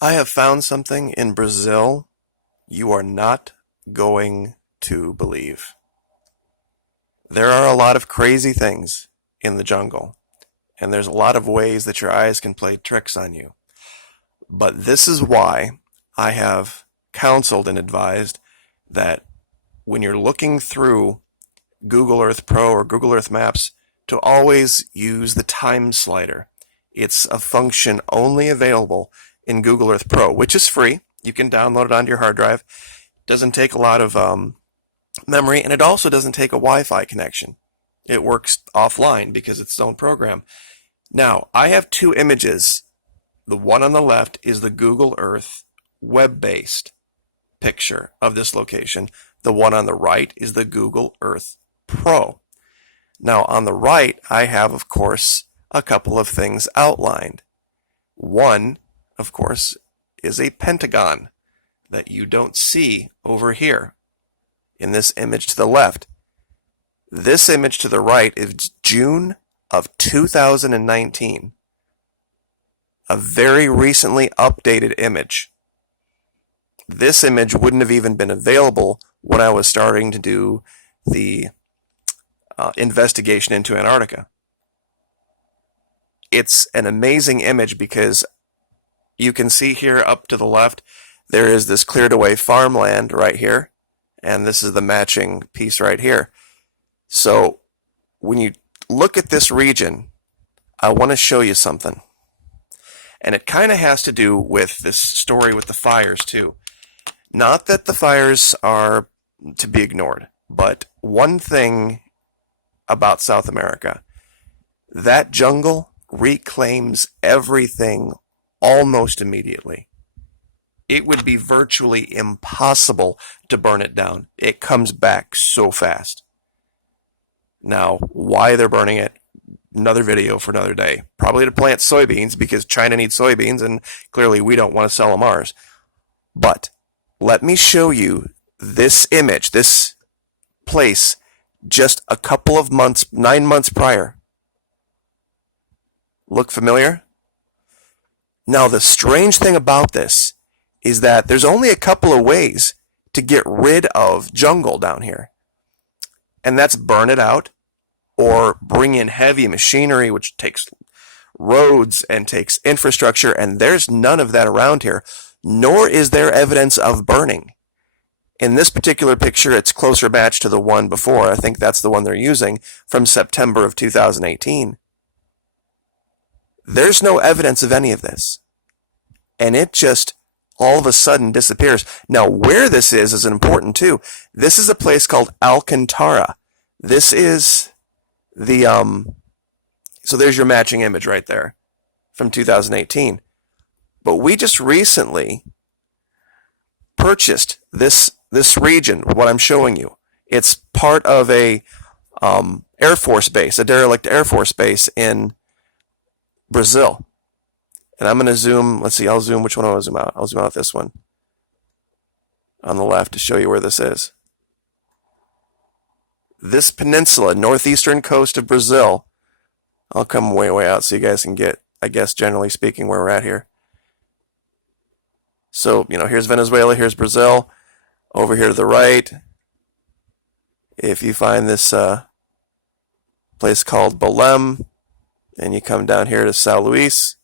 I have found something in Brazil you are not going to believe. There are a lot of crazy things in the jungle, and there's a lot of ways that your eyes can play tricks on you. But this is why I have counseled and advised that when you're looking through Google Earth Pro or Google Earth Maps, to always use the time slider. It's a function only available in Google Earth Pro, which is free. You can download it onto your hard drive. It doesn't take a lot of memory, and it also doesn't take a Wi-Fi connection. It works offline because it's its own program. Now, I have two images. The one on the left is the Google Earth web-based picture of this location. The one on the right is the Google Earth Pro. Now, on the right, I have, of course, a couple of things outlined. One, of course, is a pentagon that you don't see over here in this image to the left. This image to the right is June of 2019. A very recently updated image. This image wouldn't have even been available when I was starting to do the investigation into Antarctica. It's an amazing image because you can see here up to the left, there is this cleared away farmland right here, and this is the matching piece right here. So when you look at this region, I want to show you something. And it kind of has to do with this story with the fires too. Not that the fires are to be ignored, but one thing about South America, that jungle reclaims everything almost immediately. It would be virtually impossible to burn it down. It comes back so fast. Now, why they're burning it, another video for another day. Probably to plant soybeans because China needs soybeans and clearly we don't want to sell them ours. But let me show you this image, this place, just a couple of months, 9 months prior. Look familiar? Now, the strange thing about this is that there's only a couple of ways to get rid of jungle down here. And that's burn it out or bring in heavy machinery, which takes roads and takes infrastructure, and there's none of that around here, nor is there evidence of burning. In this particular picture, it's closer matched to the one before. I think that's the one they're using from September of 2018. There's no evidence of any of this. And it just all of a sudden disappears. Now, where this is important too. This is a place called Alcantara. This is the, so there's your matching image right there from 2018. But we just recently purchased this region, what I'm showing you. It's part of a Air Force base, a derelict Air Force base in Brazil. And I'm going to zoom, let's see, I'll zoom, which one do I zoom out? I'll zoom out this one on the left to show you where this is. This peninsula, northeastern coast of Brazil, I'll come way out so you guys can get, I guess, generally speaking, where we're at here. So, here's Venezuela, here's Brazil. Over here to the right, if you find this place called Belém, and you come down here to São Luís,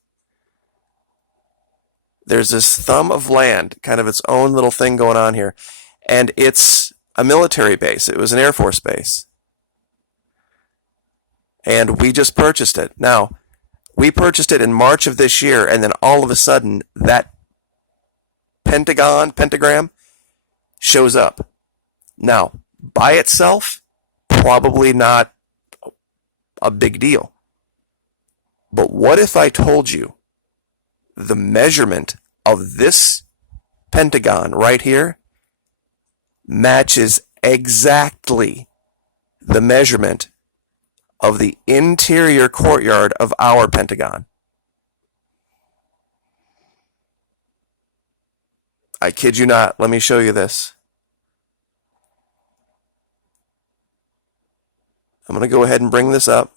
there's this thumb of land, kind of its own little thing going on here. And it's a military base. It was an Air Force base. And we just purchased it. Now, we purchased it in March of this year, and then all of a sudden, that pentagram, shows up. Now, by itself, probably not a big deal. But what if I told you the measurement of this pentagon right here matches exactly the measurement of the interior courtyard of our Pentagon? I kid you not. Let me show you this. I'm going to go ahead and bring this up.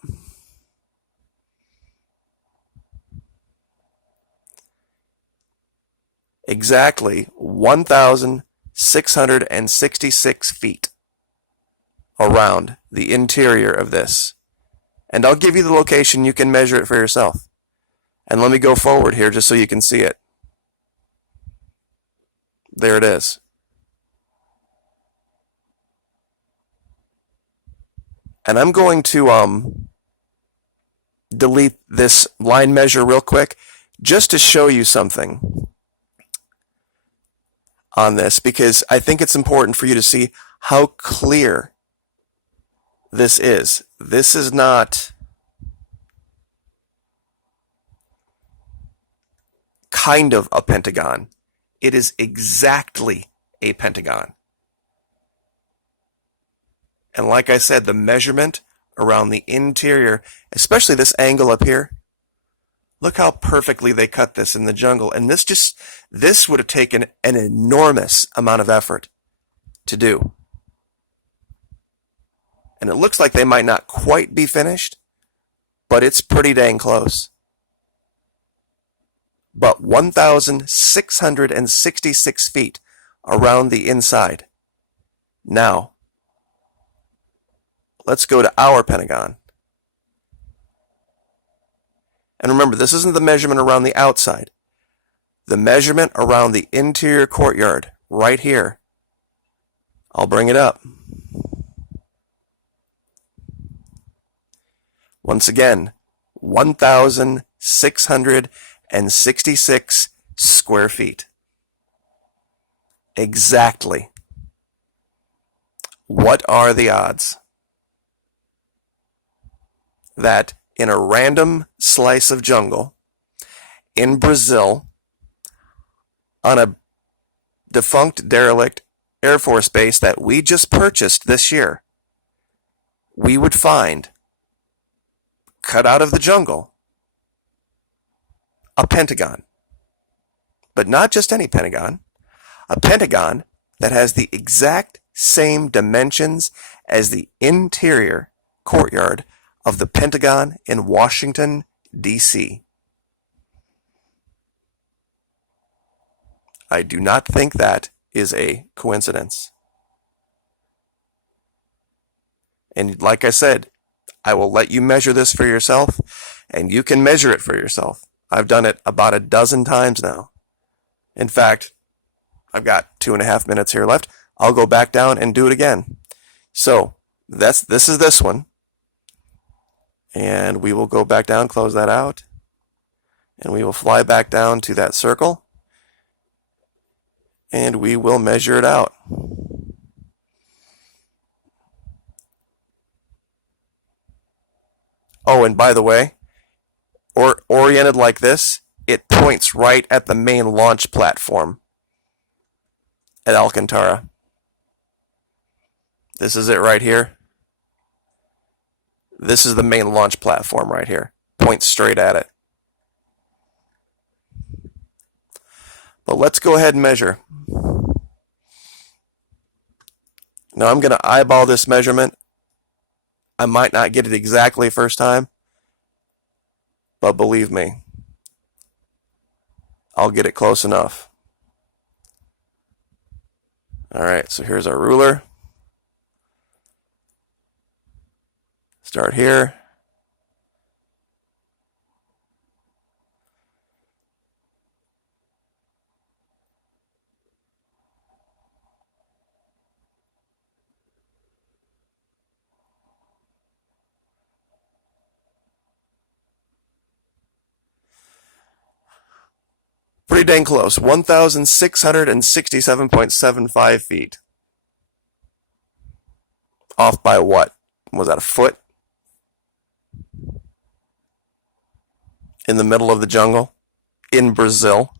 exactly 1,666 feet around the interior of this. And I'll give you the location. You can measure it for yourself. And let me go forward here just so you can see it. There it is. And I'm going to delete this line measure real quick just to show you something on this, because I think it's important for you to see how clear this is. This is not kind of a pentagon. It is exactly a pentagon. And like I said, the measurement around the interior, especially this angle up here, look how perfectly they cut this in the jungle. And this would have taken an enormous amount of effort to do. And it looks like they might not quite be finished, but it's pretty dang close. But 1,666 feet around the inside. Now, let's go to our Pentagon. And remember, this isn't the measurement around the outside. The measurement around the interior courtyard, right here. I'll bring it up. Once again, 1,666 square feet. Exactly. What are the odds that in a random slice of jungle in Brazil, on a defunct, derelict Air Force base that we just purchased this year, we would find, cut out of the jungle, a pentagon? But not just any pentagon, a pentagon that has the exact same dimensions as the interior courtyard of the Pentagon in Washington, D.C. I do not think that is a coincidence. And like I said, I will let you measure this for yourself, and you can measure it for yourself. I've done it about a dozen times now. In fact, I've got 2.5 minutes here left. I'll go back down and do it again. So this is this one. And we will go back down, close that out. And we will fly back down to that circle. And we will measure it out. Oh, and by the way, oriented like this, it points right at the main launch platform at Alcantara. This is it right here. This is the main launch platform right here. Points straight at it. But let's go ahead and measure. Now I'm going to eyeball this measurement. I might not get it exactly first time, but believe me, I'll get it close enough. Alright, so here's our ruler. Start here. Pretty dang close. 1,667.75 feet. Off by what? Was that a foot? In the middle of the jungle? In Brazil?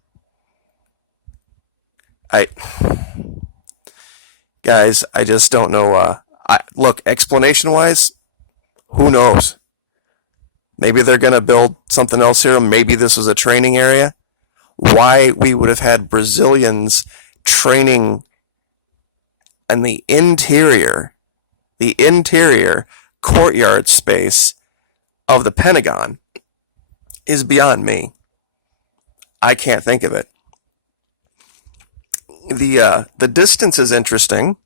Guys, I just don't know. Look, explanation-wise, who knows? Maybe they're going to build something else here. Maybe this was a training area. Why we would have had Brazilians training in the interior courtyard space of the Pentagon is beyond me. I can't think of it. The distance is interesting.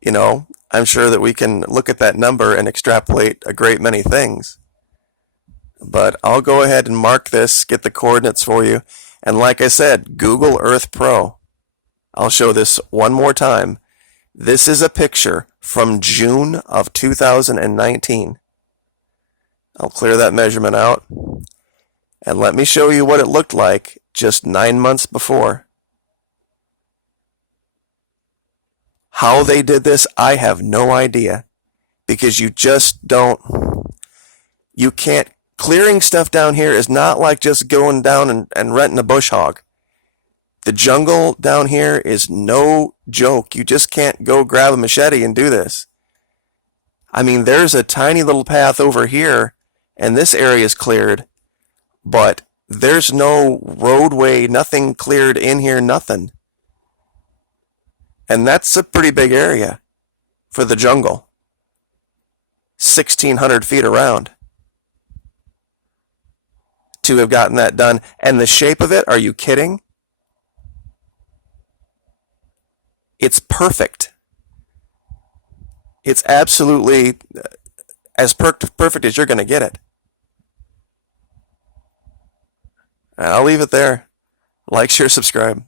You know, I'm sure that we can look at that number and extrapolate a great many things. But I'll go ahead and mark this, get the coordinates for you. And like I said, Google Earth Pro. I'll show this one more time. This is a picture from June of 2019. I'll clear that measurement out. And let me show you what it looked like just 9 months before. How they did this, I have no idea. Because you just don't, you can't, clearing stuff down here is not like just going down and renting a bush hog. The jungle down here is no joke. You just can't go grab a machete and do this. I mean, there's a tiny little path over here, and this area is cleared, but there's no roadway, nothing cleared in here, nothing. And that's a pretty big area for the jungle. 1,600 feet around. To have gotten that done. And the shape of it, are you kidding? It's perfect. It's absolutely as perfect as you're going to get it. I'll leave it there. Like, share, subscribe.